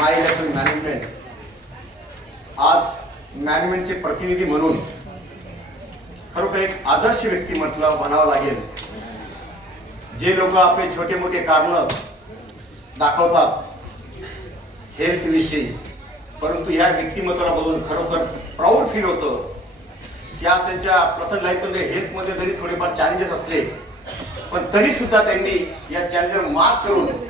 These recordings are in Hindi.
माय इलेक्शन मॅनेजमेंट आज मॅनेजमेंटचे प्रतिनिधी म्हणून खरोखर एक आदर्श व्यक्तिमत्व बनावं लागेल. जे लोक आपले छोटे मोठे कारण दाखवतात हेल्थ विषयी, परंतु या व्यक्तिमत्वाला बघून खरोखर प्राऊड फील होतं की आज त्यांच्या पर्सनल लाईफमध्ये हेल्थमध्ये जरी थोडेफार चॅलेंजेस असले पण तरी सुद्धा त्यांनी या चॅलेंजवर मात करून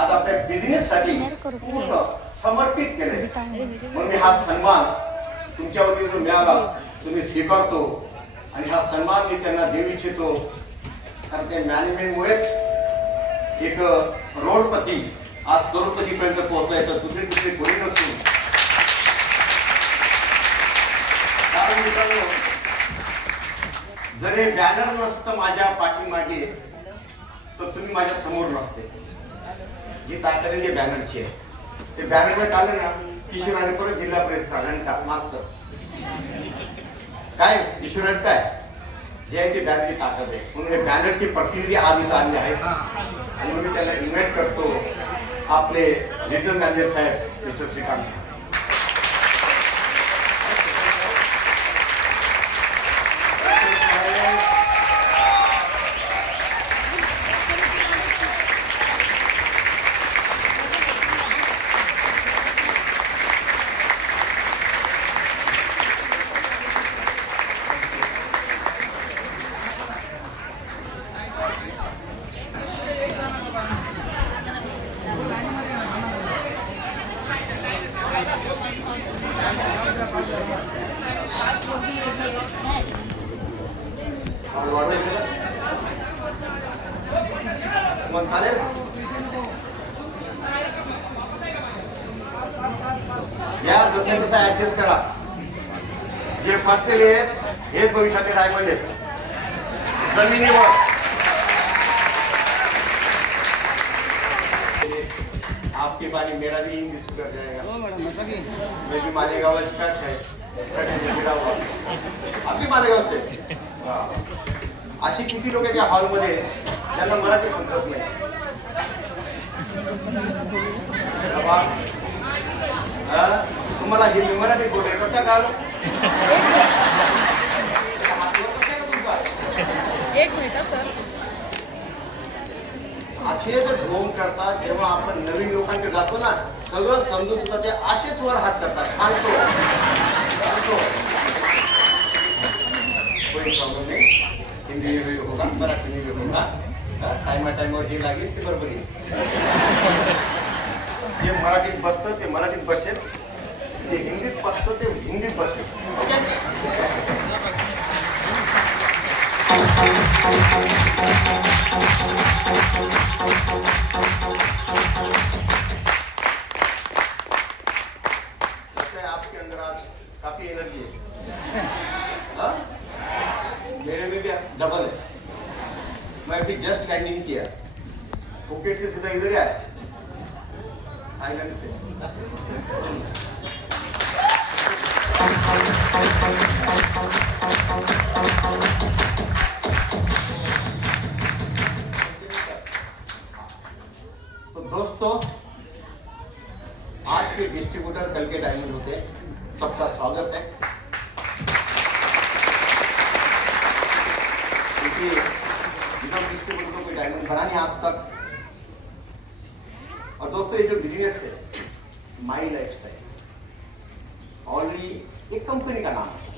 आज आपल्या बिझनेससाठी पूर्ण समर्पित केले. म्हणून मी हा सन्मान तुमच्या वतीने जो मिळाला तुम्ही स्वीकारतो आणि हा सन्मान मी त्यांना देऊ इच्छितो. कारण ते मॅनेजमेंटमुळेच एक रोडपती आज करोडपतीपर्यंत पोहोचलाय, तर दुसरी कोणी नसून. कारण मित्रांनो, जर हे बॅनर नसतं माझ्या पाठीमागे तर तुम्ही माझ्या समोर नसते. जी ताकद आहे बॅनरची आहे. ते बॅनरचं काढलं ना किशोर परत जिल्हा परिषद मास्तर काय किशोर काय जे आहे ते बॅनरची ताकद आहे. म्हणून हे बॅनरचे प्रतिनिधी आज इथं आले आहेत आणि मी त्याला इन्व्हाइट करतो आपले रिजनल मॅनेजर साहेब मिस्टर श्रीकांत. या जसं ऍडजस्ट करा. जे फसलेले आहेत हेच भविष्याचे डायमंड आहेत. जमिनीवर आपकी पानी मेरा भी इंग्लिश कर जाएगा. मैं भी मालेगांव का है, आप भी मालेगांव से. अशी किती लोक आहेत या हॉलमध्ये ज्यांना मराठी समजत नाही. तुम्हाला हिंदी मराठी बोलायचं कसं काल एक मिनिट सर. असे जर ढोंग करतात जेव्हा आपण नवीन लोकांकडे जातो ना सगळं समजून सुद्धा ते असेच वर हात करतात. सांगतो कोई प्रॉब्लेम नाही. हिंदी में होगा, मराठी में होगा. टाइमावर जे लागेल ते बरोबर येईल. जे मराठीत बसतं ते मराठीत बसेल, जे हिंदीत बसतं ते हिंदीत बसेल. ओके. आपके अंदर आज काफी एनर्जी है. मेरे में भी डबल है. मैं अभी जस्ट लैंडिंग किया फुकेट से सीधा इधर आया थाईलैंड से. तो दोस्तों, आज के डिस्ट्रीब्यूटर कल के डायमंड होते हैं. सबका स्वागत है. क्योंकि डिस्ट्रीब्यूटर को कोई डायमंड बना नहीं आज तक. और दोस्तों, ये जो बिजनेस है माई लाइफस्टाइल ऑलरेडी एक कंपनी का नाम है,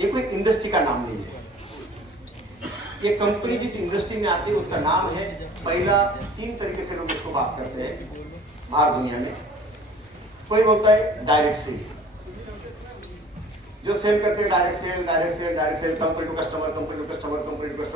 ये कोई इंडस्ट्री का नाम नहीं है. ये कंपनी जिस इंडस्ट्री में आती है उसका नाम है. पहला 3 तरीके से लोग इसको बात करते हैं बाहर दुनिया में. कोई बोलता है डायरेक्ट सेल, जो सेल करते हैं direct sale, company to customer,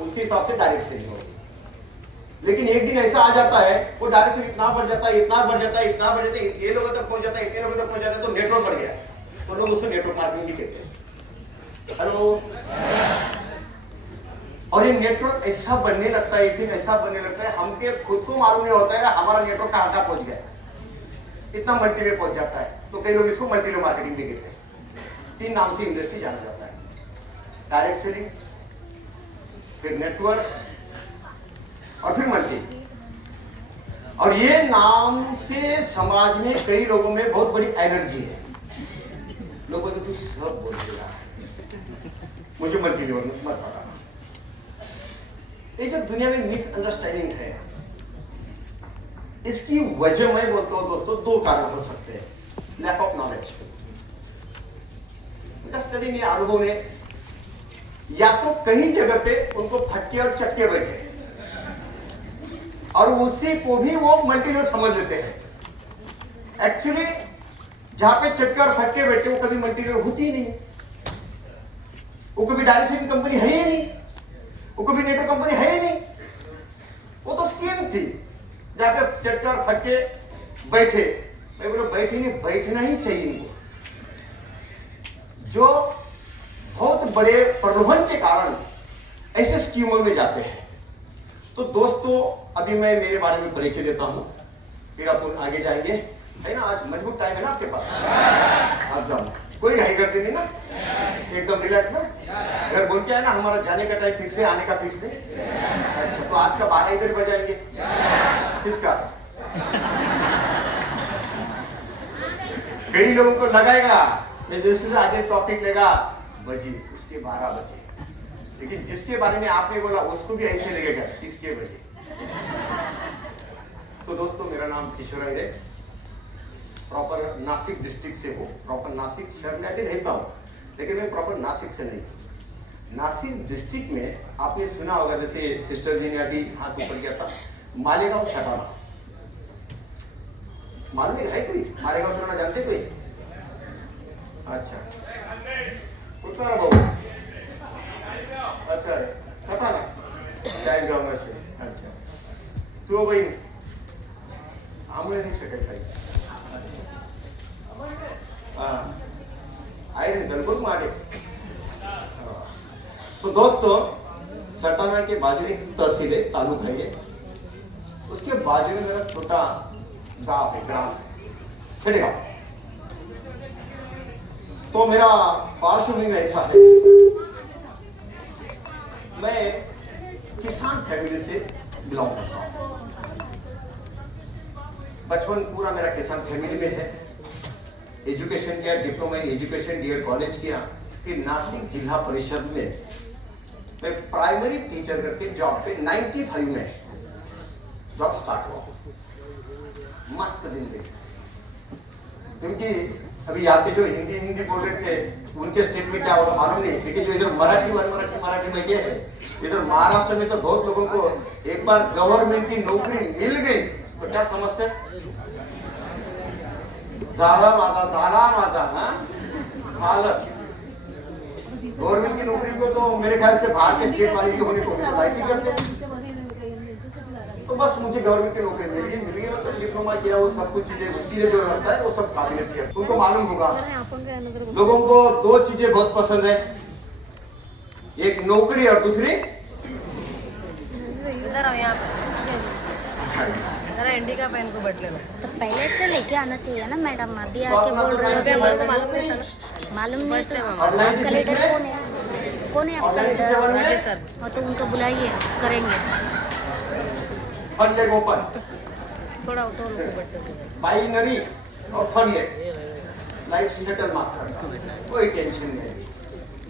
उसके हिसाब से डायरेक्ट सेल हो. लेकिन एक दिन ऐसा आ जाता है वो डायरेक्ट सेल इतना बढ़ जाता है, ये लोगों तक पहुंच जाता है, तो नेटवर्क बढ़ गया. तो लोग उससे नेटवर्क मार्केटिंग भी कहते हैं. हेलो. और ये नेटवर्क ऐसा बनने लगता है, एक दिन ऐसा बनने लगता है हमके खुद को मालूम नहीं होता है हमारा नेटवर्क कहाँ पहुंच गया. इतना मल्टी में पहुंच जाता है. तो कई लोग इसको मल्टी मार्केटिंग भी कहते हैं. 3 नाम से इंडस्ट्री जाना जाता है. डायरेक्ट सेलिंग, फिर नेटवर्क और फिर मल्टी. और ये नाम से समाज में कई लोगों में बहुत बड़ी एनर्जी है। लोगों ने तू सब बोल दिया, मुझे मल्टीलिवर मत पता। ये जो दुनिया में मिसअंडरस्टैंडिंग है, इसकी वजह मैं बोलता हूं दोस्तों, दो कारण हो सकते हैं। लैक ऑफ नॉलेज, स्टडी में, अनुभव ने, या तो कहीं जगह पे उनको फटके और चक्के बैठे और उसी को भी वो मल्टीलिवर समझ लेते हैं। एक्चुअली जहां पे चक्के और फटके बैठे वो कभी मल्टीलिवर होती ही नहीं, वो कभी डायरेक्शन कंपनी है ही नहीं, वो कभी नेटवर्क कंपनी है ही नहीं, वो तो स्कीम थी जहां पे चक्के और फटके बैठे। मैं बोला बैठे नहीं, बैठना ही चाहिए इनको। जो बहुत बड़े प्रलोभन के कारण ऐसे स्कीमों में जाते हैं। तो दोस्तों अभी मैं मेरे बारे में परिचय देता हूं, फिर अपन आगे जाएंगे, है ना। आज मजबूत टाइम है ना आपके पास, एकदम कोई हाई करते नहीं ना, एकदम रिलैक्स ना। अगर बोल के आए ना हमारा जाने का टाइम फिक्स है, आने का फिक्स है। अच्छा तो आज का 12 इधर बजाएंगे, किसका? कई लोगों को लगाएगा मैं जैसे आगे टॉपिक लेगा बजी उसके 12 बजे, लेकिन जिसके बारे में आपने बोला उसको भी ऐसे लगेगा किसके बजे। तो दोस्तों मेरा नाम किशोर है, प्रॉपर नासिक डिस्ट्रिक्ट से हूँ। प्रॉपर नासिक शहर में आके रहता हूँ, लेकिन मैं प्रॉपर नासिक से नहीं। नासिक डिस्ट्रिक्ट में आपने सुना होगा, जैसे सिस्टर जी ने अभी हाथ ऊपर किया था, मालेगांव सटाना। मालूम है कोई मालेगांव सटाना जानते कोई? अच्छा कुठला भाऊ? अच्छा कथा ना चाळीसगाव नसे। अच्छा तू बहीण आम्हाला नाही शकत काही। आए दलगुर मारे। तो दोस्तों सटाना के बाजू एक तहसील है, तालुका है, उसके बाजू में मेरा छोटा गांव है, ग्राम है, खेड़ेगांव। तो मेरा पार्श्वभूमि में ऐसा है, मैं किसान फैमिली से बिलोंग करता हूं। बचपन पूरा मेरा किसान फैमिली में है। एजुकेशन किया, diploma in education D Ed college किया, फिर नासिक जिला परिषद में मैं प्राइमरी टीचर करके जॉब पे 95 में जॉब स्टार्ट हुआ। मस्त दिन थे, क्योंकि अभी यहाँ पे जो हिंदी बोल रहे थे उनके स्टेट में क्या होगा मालूम नहीं, लेकिन जो इधर मराठी बैठे हैं, इधर महाराष्ट्र में तो बहुत लोगों को एक बार गवर्नमेंट की नौकरी मिल गई तो क्या समझते, ज्यादा माता हाँ हालत। गवर्नमेंट की नौकरी को तो मेरे ख्याल से बाहर के स्टेट वाले होने को लाइक ही करते। तो बस मुझे गवर्नमेंट की नौकरी मिल गई मतलब डिप्लोमा किया, वो सब कुछ चीजें उसी जो लगता है वो सब काबिलियत किया। उनको मालूम होगा लोगों को दो चीजें बहुत पसंद है, एक नौकरी और दूसरी इंडिका पेन को बैठ लेना। तो पहले से लेके आना चाहिए ना मैडम, अभी आके बोल रहे हो। मालूम नहीं तो आप कलेक्टर कौन है? कौन है आप कलेक्टर? सर हाँ तो उनको बुलाइए, करेंगे। फंड ओपन थोड़ा उठो, लोग बैठे बाइनरी और फंड लाइफ सेटल मात्र, कोई टेंशन नहीं।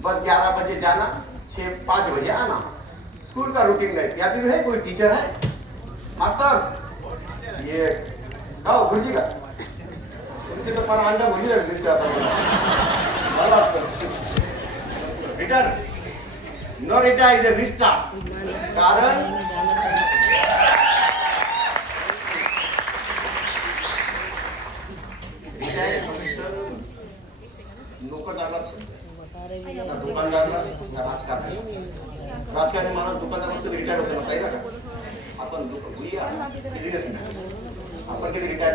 बस 11 बजे जाना, 5 बजे आना, स्कूल का रूटीन लाइफ। या फिर है कोई टीचर है मास्टर ये गाओ भूल का उनके तो पर अंडा भूल रिटर्न नो रिटा इज ए विस्टा। कारण नोकरदारला ना दुकानदारला ना राजकारणी माणूस दुकानदार वस्तू रिटायर होते ना, पाहिजे का आपण आपण कधी रिटायर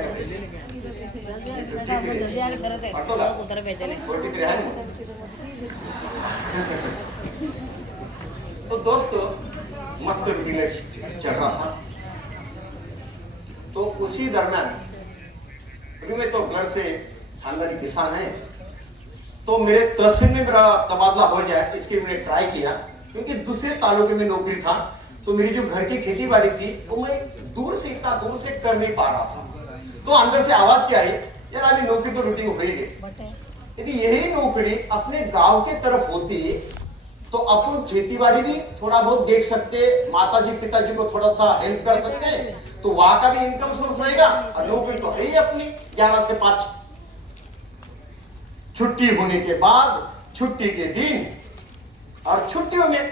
तो दोस्तों मस्त रूटीन चल रहा था। तो उसी दरमियान, क्योंकि मैं तो घर से खानदानी किसान है, तो मेरे तहसील में मेरा तबादला हो जाए इसके मैंने ट्राई किया, क्योंकि दूसरे तालुके में नौकरी था तो मेरी जो घर की खेती बाड़ी थी वो मैं इतना दूर से कर नहीं पा रहा था। तो अंदर से आवाज क्या आई, यार अभी नौकरी तो रूटीन हो गई। यदि यही नौकरी अपने गांव के तरफ होती तो अपन खेती बाड़ी भी थोड़ा बहुत देख सकते, माताजी पिताजी को थोड़ा सा हेल्प कर सकते, तो वहां का भी इनकम सोर्स रहेगा। और नौकरी तो है ही अपनी 11 से 5। छुट्टी होने के बाद छुट्टी के दिन और छुट्टियों में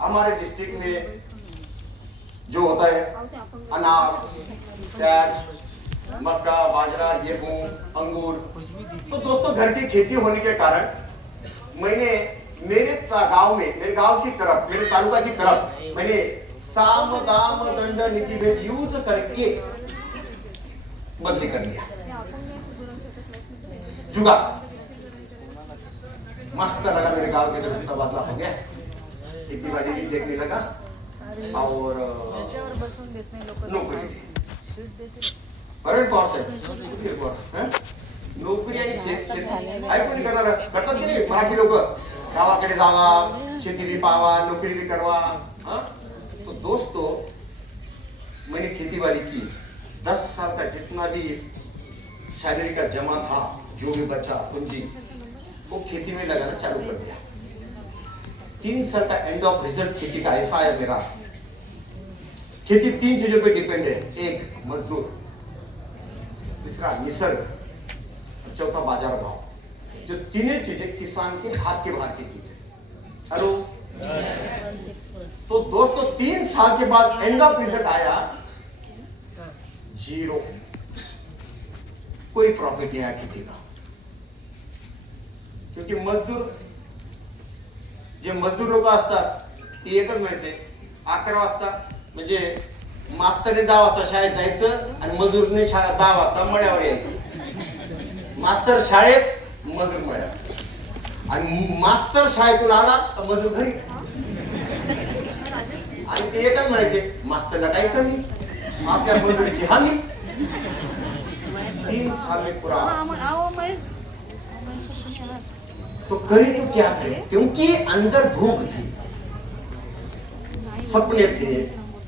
हमारे डिस्ट्रिक्ट में जो होता है अनार, प्याज, मक्का, बाजरा, गेहूं, अंगूर। तो दोस्तों घर की खेती होने के कारण मैंने मेरे गांव में, मेरे गांव की तरफ, मेरे तालुका की तरफ मैंने साम दाम दंड नीति भेद यूज करके बदली कर लिया। जुगा मस्त लगा, मेरे गांव के तरफ तबादला हो गया, खेती बाड़ी भी देखने लगा और नौकरी नोकरी आणि ऐकून करतात की नाही मराठी लोक, गावाकडे जावा, शेती भी पावा, नौकरी भी करवा। तो दोस्तों मैंने खेती बाड़ी की, 10 साल का जितना भी सैलरी का जमा था, जो भी बचा पूंजी, वो खेती में लगाना चालू कर दिया। 3 साल का एंड ऑफ रिजल्ट खेती का ऐसा है मेरा। खेती 3 चीजों पे डिपेंड है, एक मजदूर, दूसरा निसर्ग, चौथा बाजार भाव। जो तीनों चीजें किसान के हाथ के बाहर की चीजें। हेलो, तो दोस्तों 3 साल के बाद एंड ऑफ रिजल्ट आया 0, कोई प्रॉफिट नहीं आया खेती का। क्योंकि मजदूर, जे मजदूर लोक असतात ते एकच माहिती, 11 वाजता म्हणजे मास्तरने 10 वाजता शाळेत जायचं आणि मजूरने 10 वाजता मळ्यावर यायचं। मास्तर शाळेत, मजूर मळ्यात, आणि मास्तर शाळेतून आला तर मजूर घरी। आणि ते एकच माहिती, मास्तरला काय कमी, आपल्या मजुरीची हमी। 3 साल में पूरा। तो करे तो क्या करे, क्योंकि अंदर भूख थी, सपने थे,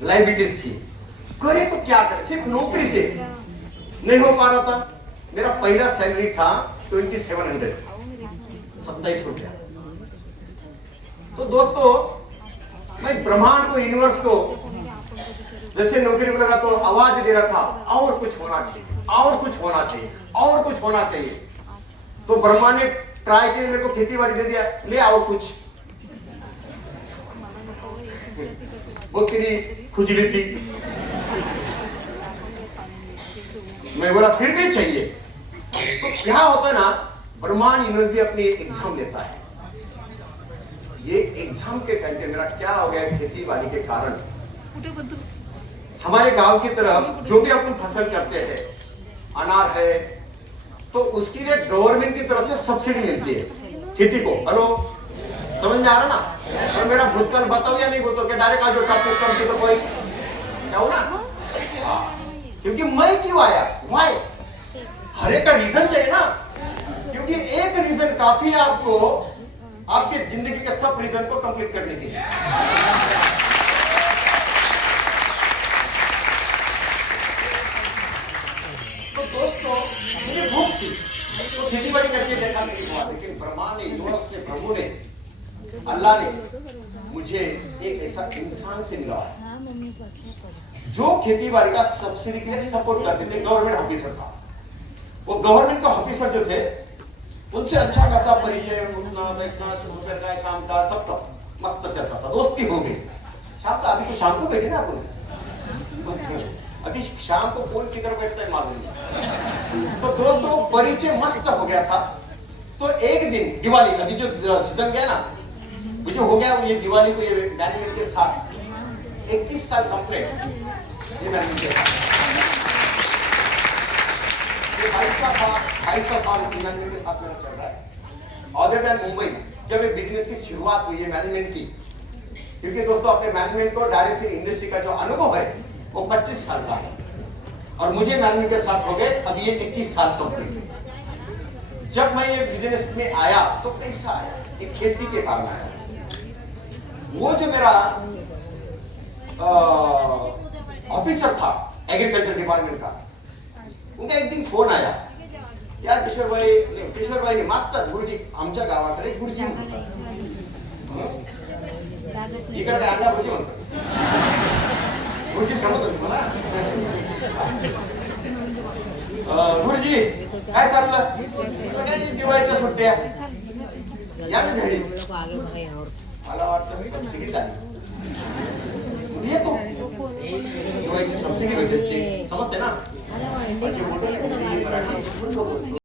लाइबिलिटीज थी। करे तो क्या करे, सिर्फ नौकरी से नहीं हो पा रहा था। मेरा पहला सैलरी था 2700, 27 रुपया। तो दोस्तों मैं ब्रह्मांड को, यूनिवर्स को जैसे नौकरी में लगा तो आवाज दे रहा था, और कुछ होना चाहिए, और कुछ होना चाहिए, और कुछ होना चाहिए। तो ब्रह्मांड ने ट्राई किया, मेरे को खेती बाड़ी दे दिया, ले आओ कुछ। वो तेरी खुजली थी, मैं बोला फिर भी चाहिए। तो क्या होता है ना, ब्रह्मांड यूनिवर्स भी अपनी एग्जाम लेता है। ये एग्जाम के टाइम पे मेरा क्या हो गया, खेती बाड़ी के कारण हमारे गांव की तरफ जो भी अपन फसल करते हैं, अनार है, तो उसके लिए गवर्नमेंट की तरफ से सब्सिडी मिलती है खेती को। हेलो, समझ में आ रहा ना? और मेरा भूतकाल बताओ या नहीं बताओ, क्या डायरेक्ट आज टॉपिक कम की तो कोई क्या हो ना? क्योंकि मैं क्यों आया, वाई, हर एक का रीजन चाहिए ना। क्योंकि एक रीजन काफी है आपको, आपके जिंदगी के सब रीजन को कंप्लीट करने के लिए। तो दोस्तों मुझे भूख थी, तो खेती बाड़ी करके देखा नहीं हुआ, लेकिन ब्रह्मांड ने, यूनिवर्स ने, प्रभु ने, अल्लाह ने मुझे एक ऐसा इंसान से मिला है जो खेती बाड़ी का सब्सिडी के लिए सपोर्ट करते थे। गवर्नमेंट ऑफिसर था वो। गवर्नमेंट का ऑफिसर जो थे उनसे अच्छा खासा परिचय, उठना बैठना, दोपहर का, शाम का, सबका मस्त चलता था, दोस्ती हो गई। शाम का, अभी तो शाम को बैठे ना अपन, अभी शाम को कौन किधर बैठता है मालूम नहीं। तो दोस्तों परिचय मस्त हो गया था। तो एक दिन दिवाली, अभी जो सीजन गया ना, जो हो गया, ये दिवाली को ये मैनेजमेंट के साथ 21 साल कंप्लीट, ये मैनेजमेंट के साथ 22 साल मैनेजमेंट के साथ मेरा चल रहा है। अदर देन मुंबई, जब ये बिजनेस की शुरुआत हुई है मैनेजमेंट की, क्योंकि दोस्तों अपने मैनेजमेंट को डायरेक्ट इंडस्ट्री का जो अनुभव है वो 25 साल का है, और मुझे मैनेजमेंट के साथ हो गए अब ये 21 साल कंप्लीट। जब मैं ये बिजनेस में आया तो कैसा आया, एक खेती के कारण आया। वो जो मेरा ऑफिसर था एग्रीकल्चर डिपार्टमेंट का। उनका एक दिन फोन आया, या किशोरबाई ने मास्तर गुरुजी आमच्या गावाकडे गुरुजी म्हणतात, इकडे काय अंडा भुर्जी म्हणतात, गुरुजी समजतो तुम्हाला? गुरुजी काय चाललं? काय दिवाळीच्या सुट्ट्या या ना घरी. मला वाटतं सबसिडी झाली, येतो दिवाळीची सबसिडी भेटायची, समजते ना? म्हणजे मराठी